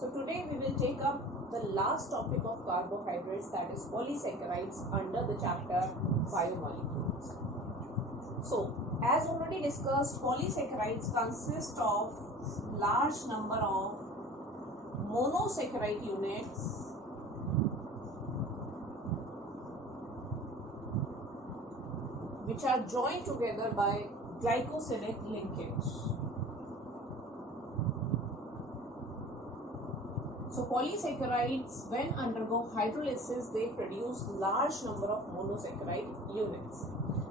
So today we will take up the last topic of carbohydrates, that is polysaccharides, under the chapter biomolecules. So as already discussed, polysaccharides consist of large number of monosaccharide units which are joined together by glycosidic linkage. So polysaccharides, when undergo hydrolysis, they produce large number of monosaccharide units.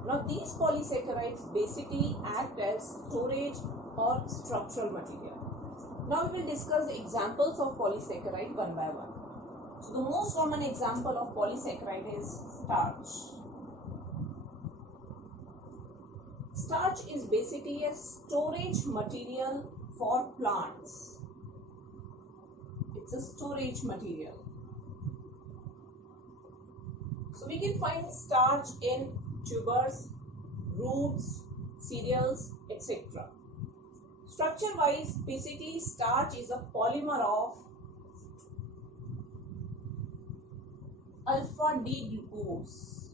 Now these polysaccharides basically act as storage or structural material. Now we will discuss the examples of polysaccharide one by one. So the most common example of polysaccharide is starch. Starch is basically a storage material for plants. It's a storage material. So we can find starch in tubers, roots, cereals, etc. Structure wise, basically starch is a polymer of alpha D glucose.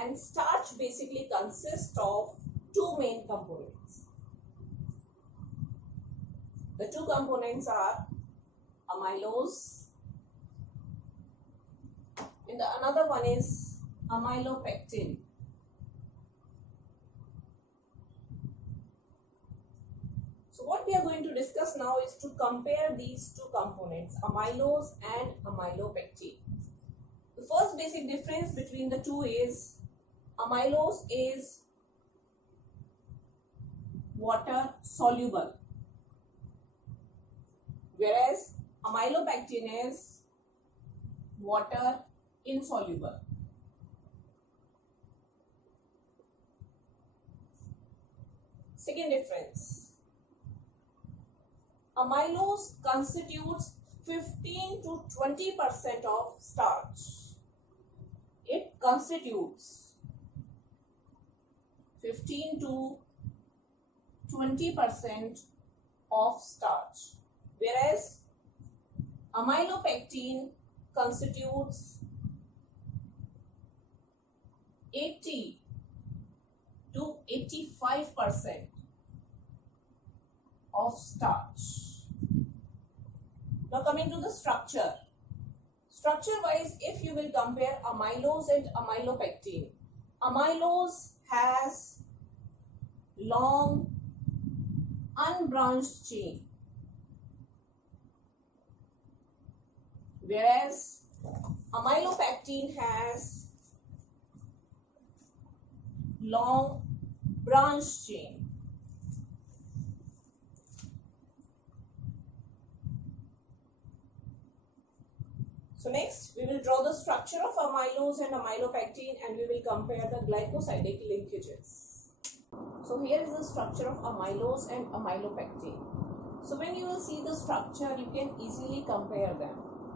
And starch basically consists of two main components. The two components are amylose and the another one is amylopectin. So what we are going to discuss now is to compare these two components, amylose and amylopectin. The first basic difference between the two is amylose is water soluble, whereas amylopectin is water insoluble. Second difference, amylose constitutes 15 to 20% of starch. It constitutes 15 to 20% of starch, whereas amylopectin constitutes 80 to 85% of starch. Now coming to the structure. Structure wise, if you will compare amylose and amylopectin, amylose has long unbranched chain, whereas amylopectin has long branched chain. So next we will draw the structure of amylose and amylopectin and we will compare the glycosidic linkages. So here is the structure of amylose and amylopectin. So when you will see the structure, you can easily compare them.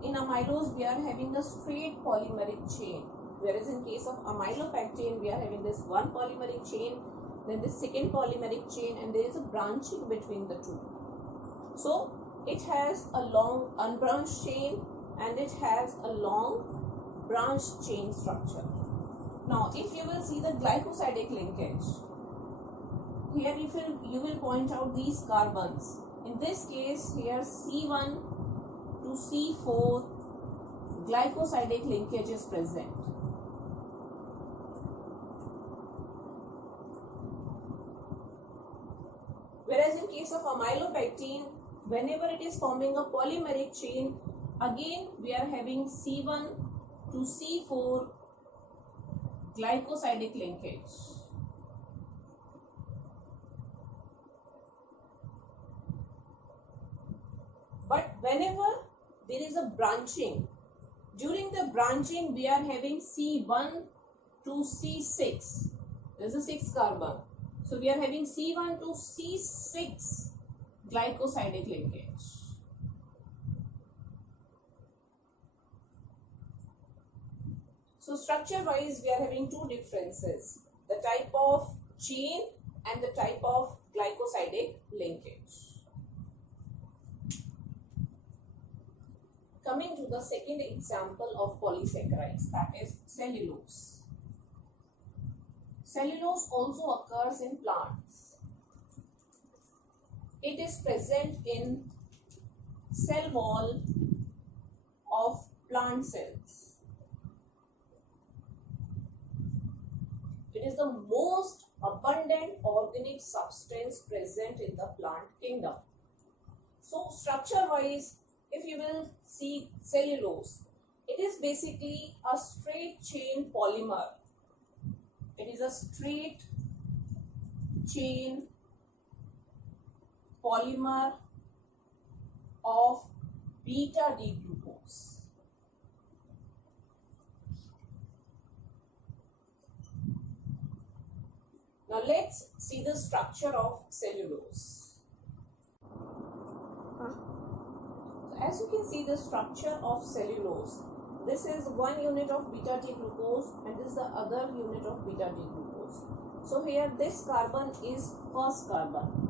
In amylose we are having a straight polymeric chain, whereas in case of amylopectin we are having this one polymeric chain, then the second polymeric chain, and there is a branching between the two. So it has a long unbranched chain and it has a long branched chain structure. Now if you will see the glycosidic linkage, here you will point out these carbons. In this case here C1 to C4 glycosidic linkage is present. Whereas in case of amylopectin, whenever it is forming a polymeric chain, again we are having C1 to C4 glycosidic linkage. But whenever there is a branching, during the branching we are having C1 to C6. There is a 6 carbon. So we are having C1 to C6 glycosidic linkage. So structure wise we are having two differences, the type of chain and the type of glycosidic linkage. Coming to the second example of polysaccharides, that is cellulose. Cellulose also occurs in plants. It is present in cell wall of plant cells. It is the most abundant organic substance present in the plant kingdom. So structure wise, if you will see cellulose, it is basically a straight chain polymer. It is a straight chain polymer of beta-D-glucose. Now let's see the structure of cellulose. As you can see the structure of cellulose, this is one unit of beta-T-glucose and this is the other unit of beta-T-glucose. So here this carbon is first carbon,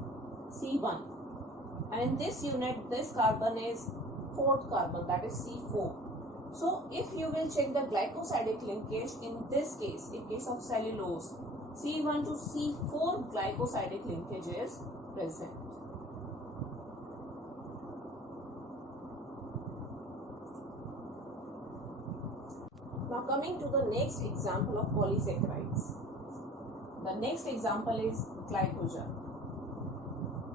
C1, and in this unit this carbon is fourth carbon, that is C4. So if you will check the glycosidic linkage, in this case, in case of cellulose, C1 to C4 glycosidic linkage is present. Now coming to the next example of polysaccharides. The next example is glycogen.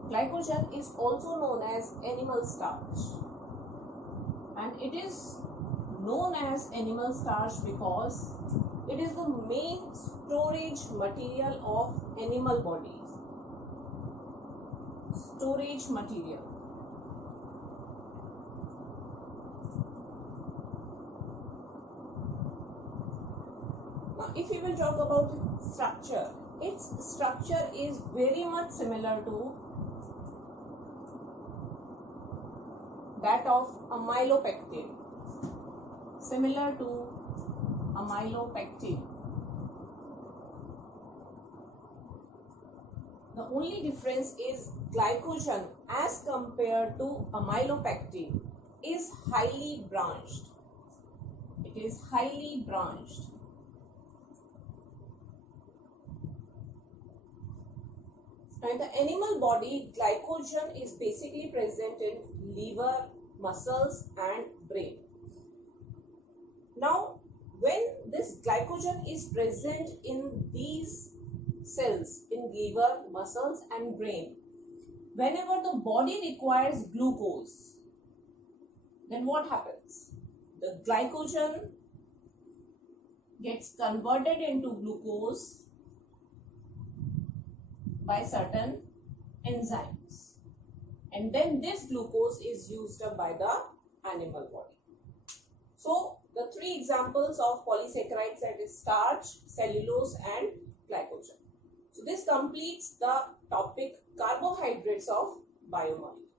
Glycogen is also known as animal starch, and it is known as animal starch because it is the main storage material of animal bodies. Storage material. Now if we will talk about its structure is very much similar to that of amylopectin. Similar to amylopectin. The only difference is glycogen as compared to amylopectin is highly branched. It is highly branched. Now in the animal body, glycogen is basically present in liver, muscles and brain. Now when this glycogen is present in these cells, in liver, muscles and brain, whenever the body requires glucose, then what happens? The glycogen gets converted into glucose by certain enzymes, and then this glucose is used up by the animal body. So the three examples of polysaccharides, that is starch, cellulose and glycogen. So this completes the topic carbohydrates of biomolecules.